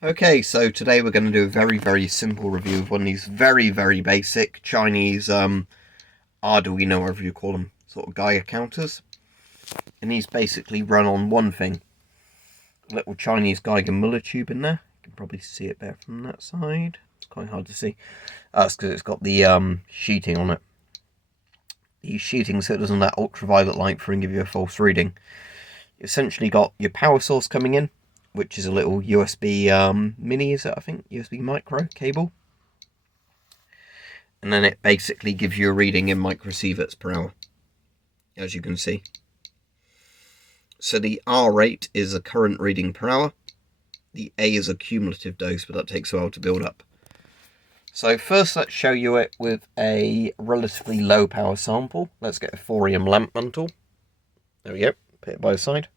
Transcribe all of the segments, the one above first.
Okay, so today we're going to do a very simple review of one of these very basic Chinese Arduino, whatever you call them, sort of Geiger counters. And these basically run on one thing. A little Chinese Geiger Muller tube in there. You can probably see it better from that side. It's quite hard to see. That's because it's got the sheeting on it. The sheeting so it doesn't let ultraviolet light through and give you a false reading. You essentially got your power source coming in, which is a little USB mini, is it, I think? USB micro cable. And then it basically gives you a reading in microsieverts per hour, as you can see. So the R rate is a current reading per hour. The A is a cumulative dose, but that takes a while to build up. So first let's show you it with a relatively low power sample. Let's get a 4em lamp mantle. There we go, put it by the side.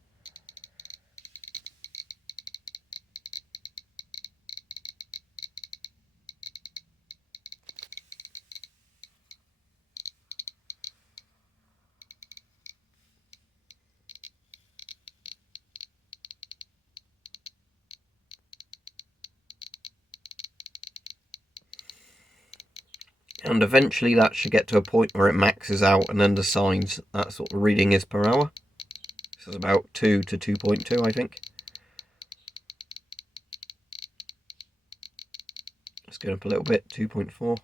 And eventually that should get to a point where it maxes out and then decides that's what the reading is per hour. This is about 2 to 2.2, I think. Let's go up a little bit, 2.4.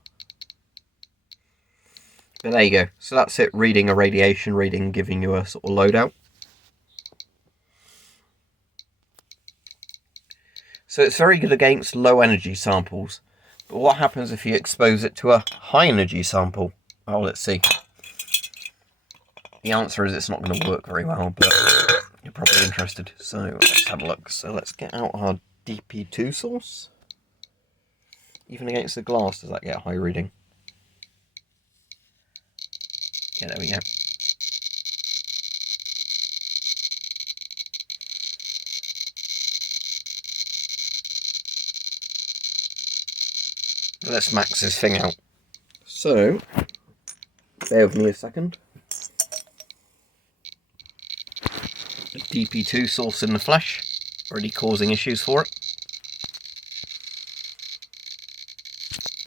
But there you go. So that's it, reading a radiation reading, giving you a sort of loadout. So it's very good against low energy samples. But what happens if you expose it to a high energy sample? Well, let's see. The answer is it's not going to work very well, but you're probably interested. So let's have a look. So let's get out our DP2 source. Even against the glass, does that get a high reading? Yeah, there we go. Let's max this thing out. So, bear with me a second. The DP2 source in the flesh, already causing issues for it.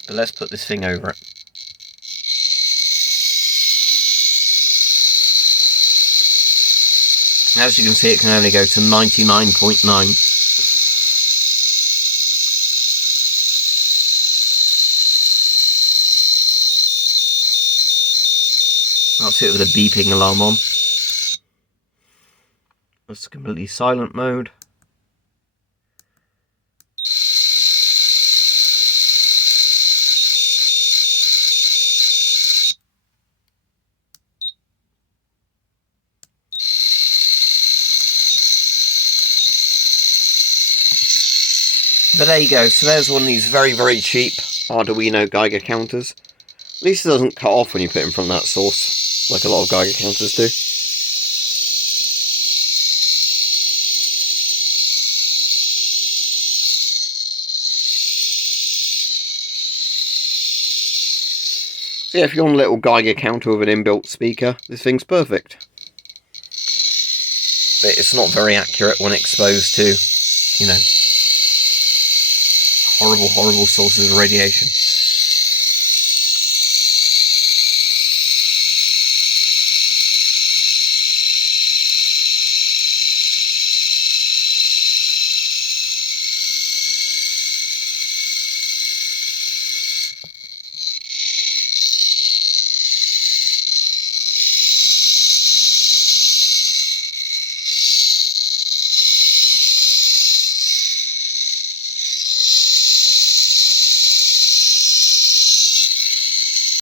But let's put this thing over it. As you can see, it can only go to 99.9. I'll see it with a beeping alarm on. That's completely silent mode. But there you go, so there's one of these very cheap Arduino Geiger counters. At least it doesn't cut off when you put it in front of that source, like a lot of Geiger counters do. So yeah, if you want a little Geiger counter with an inbuilt speaker, this thing's perfect. But it's not very accurate when exposed to, you know, horrible sources of radiation.